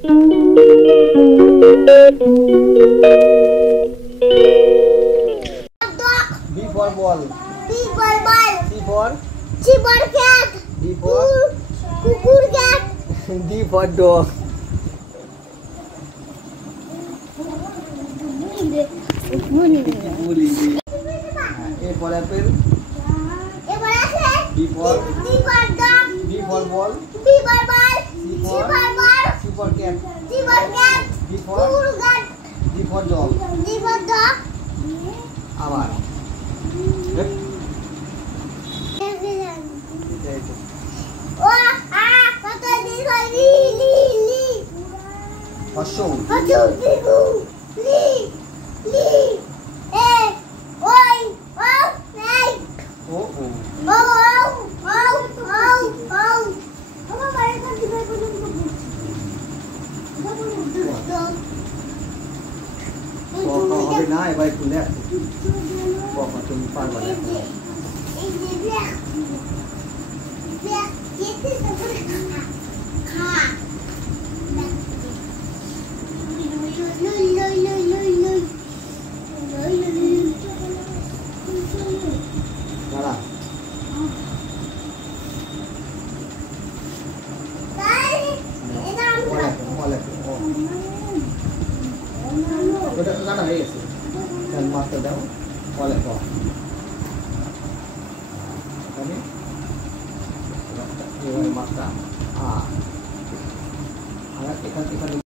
B for ball. B for ball. C for cat. D for Kukur cat. D for dog. A for apple. B for dog. B for ball. B for ball. C for cat. C for cat. D for cat. D for dog. D for dog. আবার অশো হবে না এবার একটু লেখ কখন তুমি পারবা না কাটা হয়ে গেছে মাছটা দাও বলে এখানে মাছটা এখানে